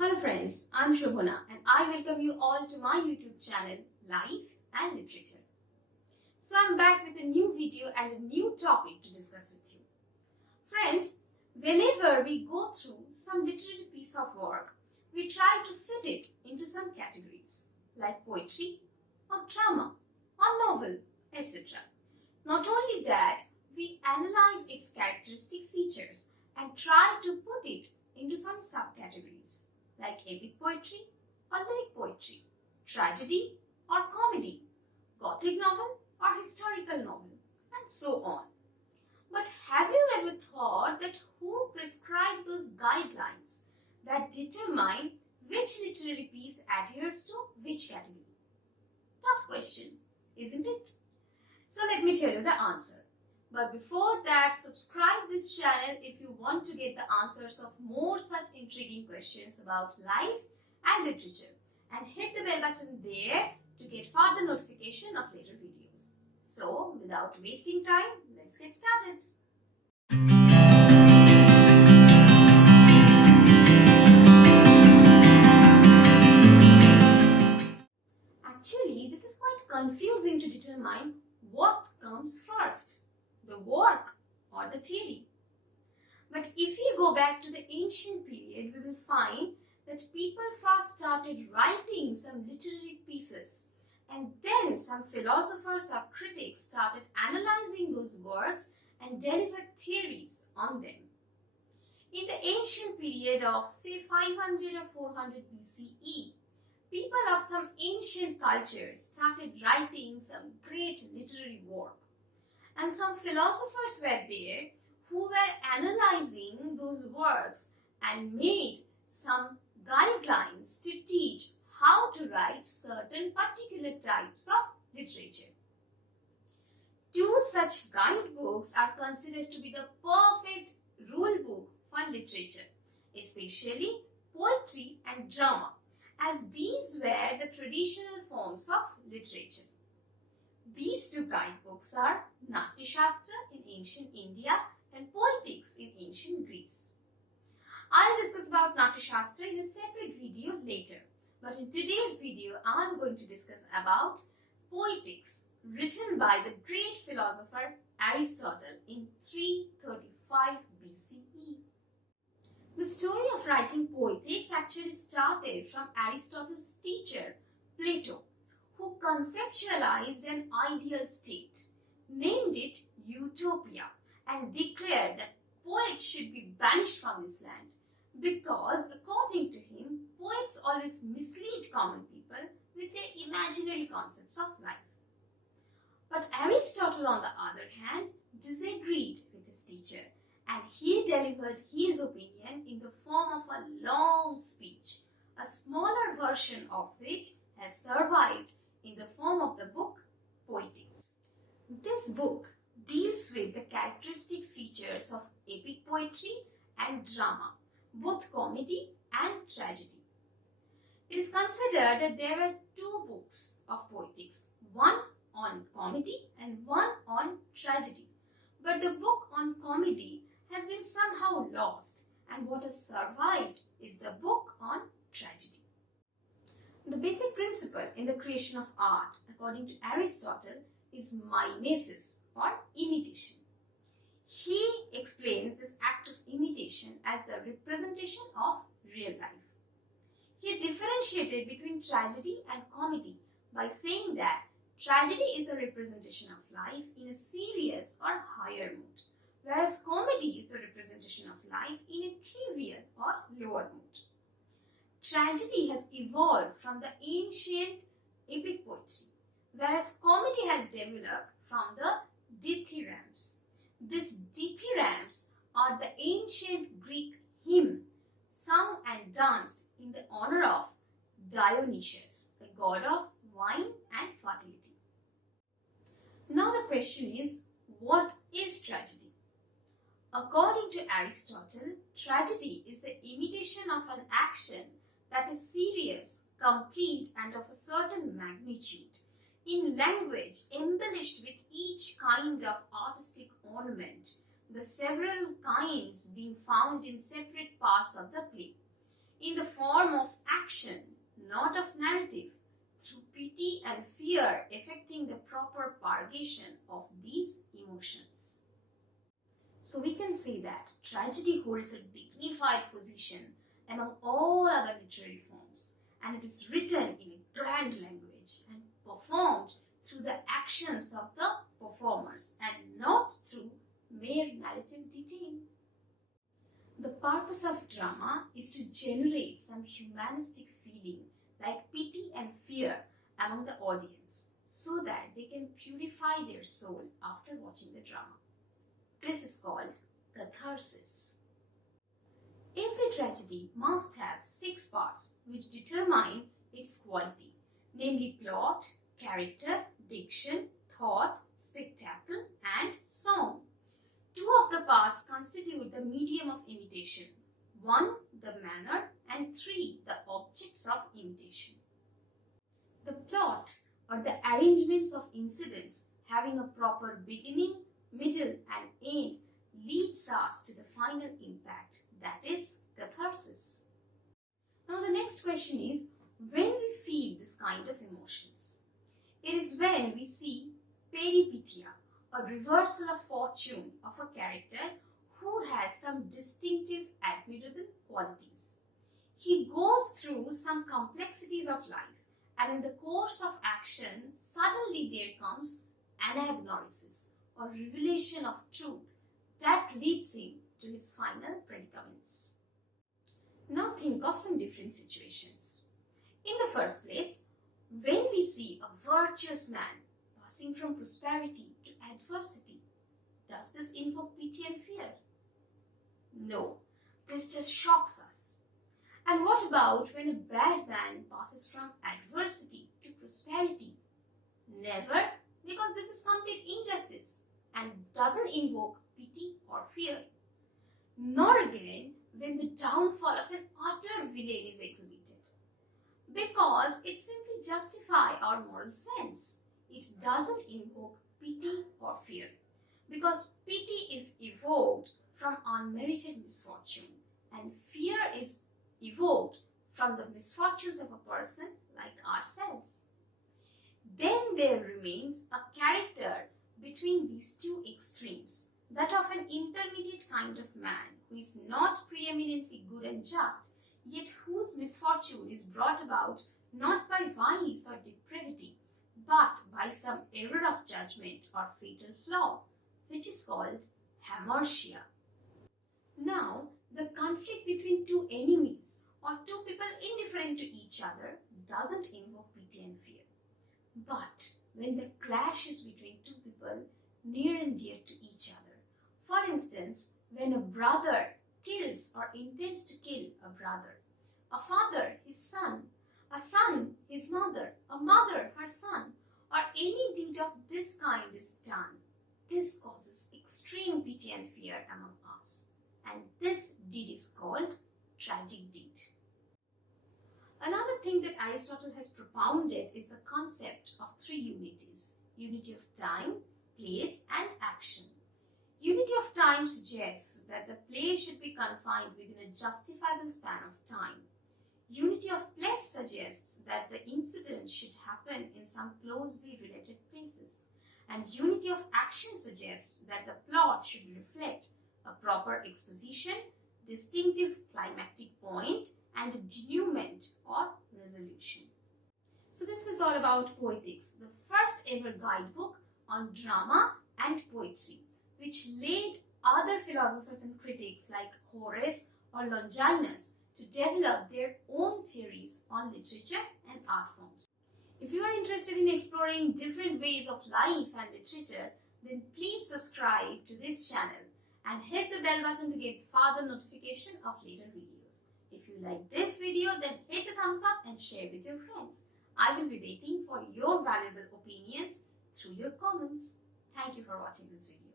Hello friends, I'm Sovana and I welcome you all to my YouTube channel Life and Literature. So I'm back with a new video and a new topic to discuss with you. Friends, whenever we go through some literary piece of work, we try to fit it into some categories like poetry or drama or novel, etc. Not only that, we analyze its characteristic features and try to put it into some subcategories like epic poetry or lyric poetry, tragedy or comedy, gothic novel or historical novel, and so on. But have you ever thought that who prescribed those guidelines that determine which literary piece adheres to which category? Tough question, isn't it? So let me tell you the answer. But before that, subscribe this channel if you want to get the answers of more such intriguing questions about life and literature, and hit the bell button there to get further notification of later videos. So without wasting time, let's get started. Actually, this is quite confusing to determine what comes first, the work or the theory. But if we go back to the ancient period, we will find that people first started writing some literary pieces, and then some philosophers or critics started analyzing those works and delivered theories on them. In the ancient period of say 500 or 400 BCE, people of some ancient cultures started writing some great literary work. And some philosophers were there who were analyzing those works and made some guidelines to teach how to write certain particular types of literature. Two such guidebooks are considered to be the perfect rule book for literature, especially poetry and drama, as these were the traditional forms of literature. These two guidebooks are Natyashastra in ancient India and Poetics in ancient Greece. I'll discuss about Natyashastra in a separate video later, but in today's video I'm going to discuss about Poetics, written by the great philosopher Aristotle in 335 BCE. The story of writing Poetics actually started from Aristotle's teacher, Plato, who conceptualized an ideal state, named it Utopia, and declared that poets should be banished from this land because, according to him, poets always mislead common people with their imaginary concepts of life. But Aristotle, on the other hand, disagreed with his teacher, and he delivered his opinion in the form of a long speech, a smaller version of which has survived in the form of the book Poetics. This book deals with the characteristic features of epic poetry and drama, both comedy and tragedy. It is considered that there were two books of Poetics, one on comedy and one on tragedy. But the book on comedy has been somehow lost, and what has survived is the book on tragedy. The basic principle in the creation of art, according to Aristotle, is mimesis or imitation. He explains this act of imitation as the representation of real life. He differentiated between tragedy and comedy by saying that tragedy is the representation of life in a serious or higher mood, whereas comedy is the representation of life in a trivial or lower mood. Tragedy has evolved from the ancient epic poetry, whereas comedy has developed from the dithyrambs. These dithyrambs are the ancient Greek hymn sung and danced in the honor of Dionysius, the god of wine and fertility. Now the question is, what is tragedy? According to Aristotle, tragedy is the imitation of an action that is serious, complete, and of a certain magnitude, in language embellished with each kind of artistic ornament, the several kinds being found in separate parts of the play. in the form of action, not of narrative, through pity and fear affecting the proper purgation of these emotions. So we can say that tragedy holds a dignified position among all other literary forms, and it is written in a grand language and performed through the actions of the performers and not through mere narrative detail. The purpose of drama is to generate some humanistic feeling like pity and fear among the audience so that they can purify their soul after watching the drama. This is called catharsis. Every tragedy must have 6 parts which determine its quality, namely plot, character, diction, thought, spectacle, and song. 2 of the parts constitute the medium of imitation, 1 the manner, and 3 the objects of imitation. The plot or the arrangements of incidents having a proper beginning, middle, and end leads us to the final impact, that is catharsis. Now the next question is, when we feel this kind of emotions? It is when we see PERIPETIA, a reversal of fortune of a character who has some distinctive admirable qualities. He goes through some complexities of life, and in the course of action, suddenly there comes ANAGNORISIS, or revelation of truth, that leads him to his final predicaments. Now think of some different situations. In the first place, when we see a virtuous man passing from prosperity to adversity, does this invoke pity and fear? No, this just shocks us. And what about when a bad man passes from adversity to prosperity? Never, because this is complete injustice and doesn't invoke pity or fear. Nor again when the downfall of an utter villain is exhibited, because it simply justifies our moral sense. It doesn't invoke pity or fear, because pity is evoked from unmerited misfortune and fear is evoked from the misfortunes of a person like ourselves. Then there remains a character between these 2 extremes, that of an intermediate kind of man who is not preeminently good and just, yet whose misfortune is brought about not by vice or depravity, but by some error of judgment or fatal flaw, which is called hamartia. Now, the conflict between 2 enemies or 2 people indifferent to each other doesn't invoke pity and fear. But when the clash is between 2 people near and dear to each other, for instance, when a brother kills or intends to kill a brother, a father his son, a son his mother, a mother her son, or any deed of this kind is done, this causes extreme pity and fear among us, and this deed is called tragic deed. Another thing that Aristotle has propounded is the concept of 3 unities: unity of time, place, and action. Unity of time suggests that the play should be confined within a justifiable span of time. Unity of place suggests that the incident should happen in some closely related places. And unity of action suggests that the plot should reflect a proper exposition, distinctive climactic point, and a denouement or resolution. So this was all about Poetics, the first ever guidebook on drama and poetry, which led other philosophers and critics like Horace or Longinus to develop their own theories on literature and art forms. If you are interested in exploring different ways of life and literature, then please subscribe to this channel and hit the bell button to get further notification of later videos. If you like this video, then hit the thumbs up and share with your friends. I will be waiting for your valuable opinions through your comments. Thank you for watching this video.